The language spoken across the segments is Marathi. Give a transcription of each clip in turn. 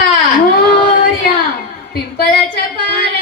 मोरया पिंपळाच्या पार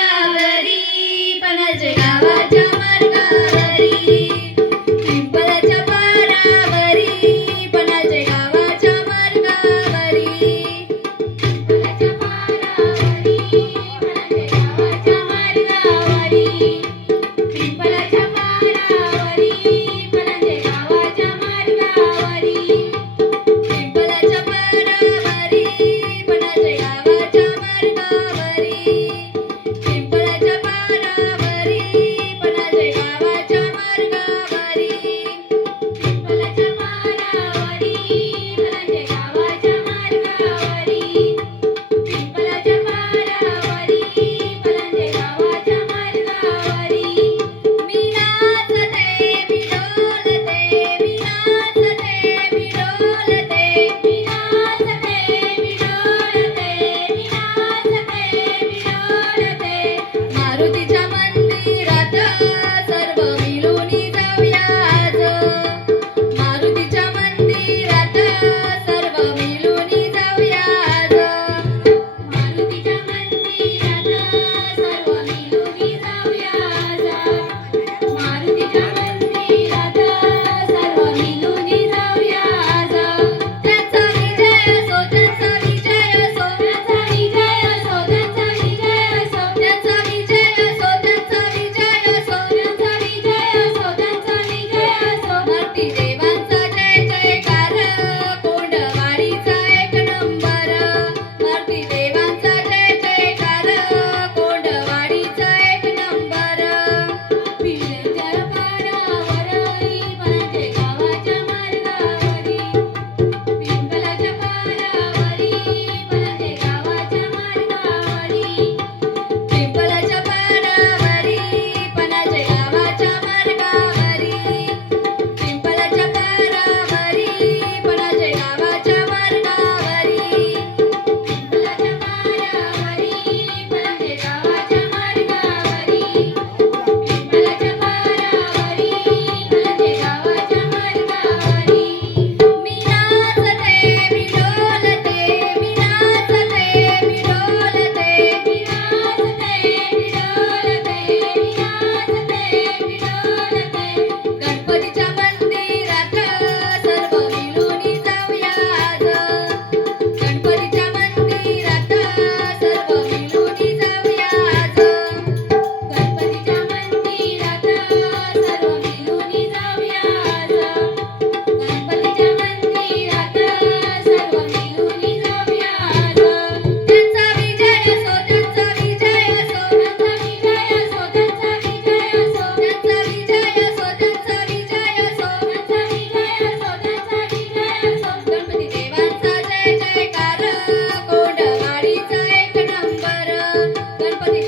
everybody.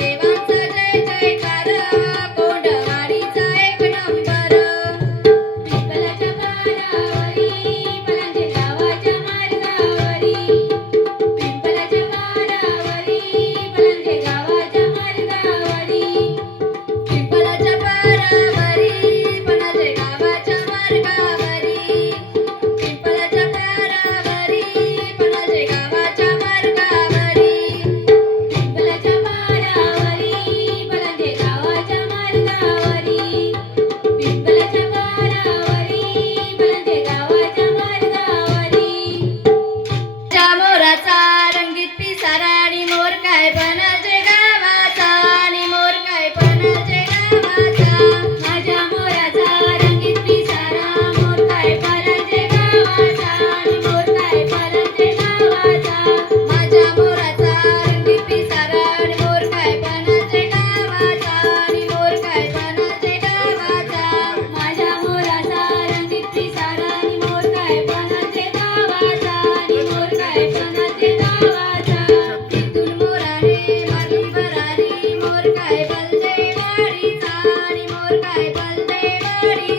Daddy.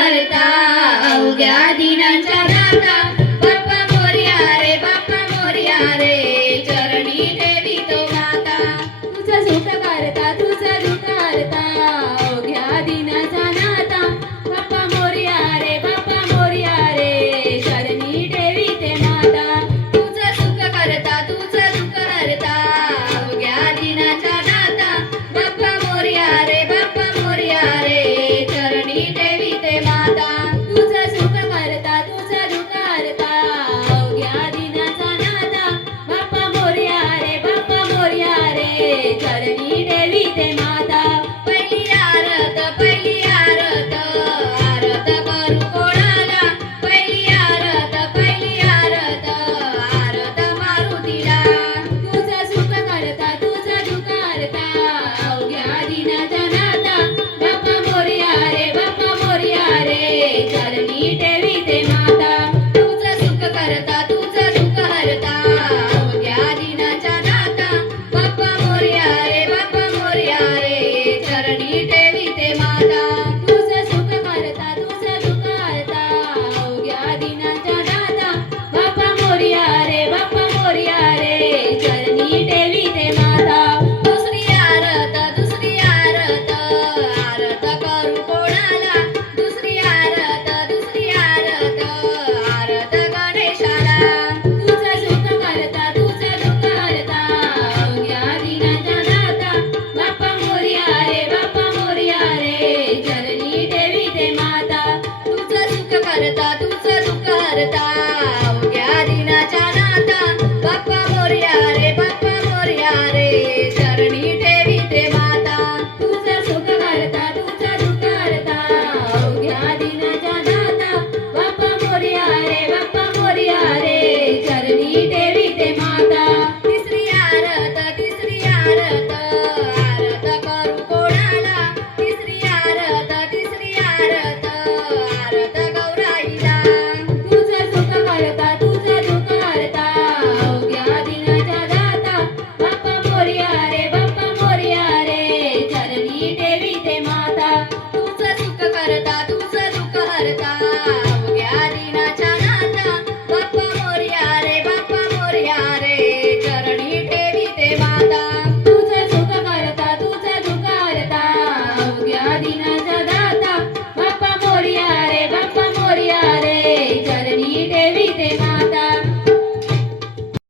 करता? अवघ्या दिनांच्या தேமாதா Yeah.